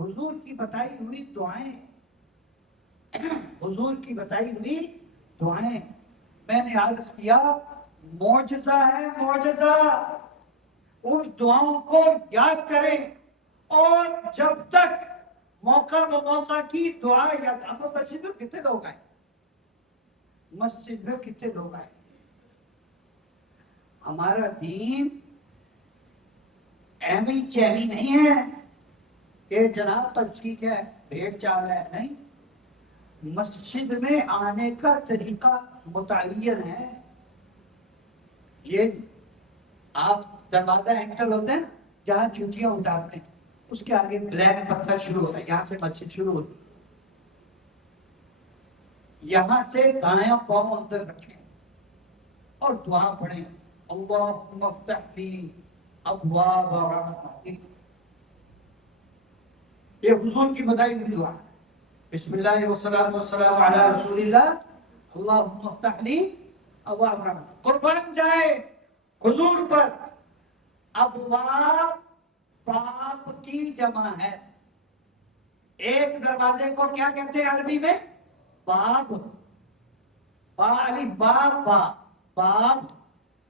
حضور کی بتائی ہوئی دعائیں، حضور کی بتائی ہوئی دعائیں میں نے عرض کیا معجزہ ہے، معجزہ۔ ان دعاؤں کو یاد کریں، اور جب تک موقع موقع کی دعا یاد۔ اب مسجد میں کتنے لوگ آئے؟ مسجد میں کتنے لوگ آئے؟ ہمارا دین ایمی چیمی نہیں ہے کہ جناب تصدیق ہے، بھیڑ چال ہے، نہیں۔ مسجد میں آنے کا طریقہ متعین ہے۔ یہ آپ دروازہ انٹر ہوتے ہیں جہاں جوتیاں اتارتے ہیں، اس کے آگے بلیک پتھر شروع ہوتا ہے، یہاں سے مسجد شروع ہوتی ہے۔ یہاں سے دایاں پاؤں اندر رکھیں اور دعا پڑھیں، اللہم افتح لی ابواب رحمتک۔ یہ حضور کی بتائی ہوئی دعا ہے۔ بسم اللہ والصلاۃ والسلام علی رسول اللہ، اللہم افتح لی ابواب رحمتک۔ قربان جائے حضور پر۔ ابواب باب کی جمع ہے۔ ایک دروازے کو کیا کہتے ہیں عربی میں؟ باب۔ با الف باب با، باب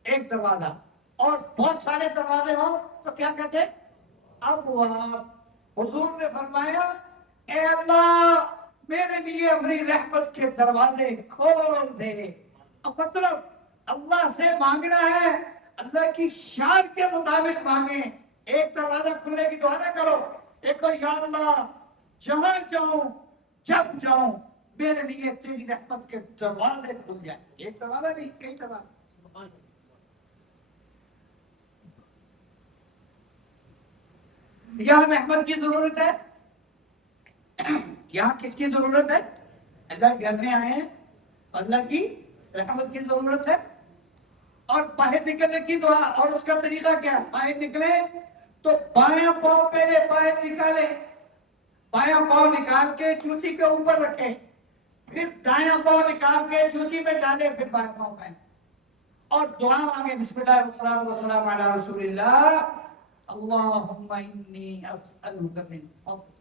ایک دروازہ، اور بہت سارے دروازے ہوں تو کیا کہتے ہیں؟ ابواب۔ حضور نے فرمایا اے اللہ میرے لیے اپنی رحمت کے دروازے کھول دے۔ اب مطلب اللہ سے مانگنا ہے، اللہ کی شان کے مطابق مانگیں۔ ایک دروازہ کھلنے کی دعا نہ کرو، ایک یا اللہ جہاں جاؤں جب جاؤں میرے لیے تیری رحمت کے دروازے کھل جائیں۔ ایک دروازہ نہیں، کئی دروازے۔ یہاں رحمت کی ضرورت ہے، یہاں کس کی ضرورت ہے؟ اللہ گھر میں آئے ہیں، اللہ کی رحمت کی ضرورت ہے۔ اور باہر نکلنے کی دعا، اور اس کا طریقہ کیا ہے؟ باہر نکلے تو بایاں پاؤں پہلے باہر نکالے، بایاں پاؤں نکال کے جوتی کے اوپر رکھے، پھر دایاں پاؤں نکال کے جوتی میں ڈالے، پھر بایاں پاؤں پہنے اور دعا مانگے، بسم اللہ والصلاۃ والسلام علی رسول اللہ، اللہم انی اسألک من فضلک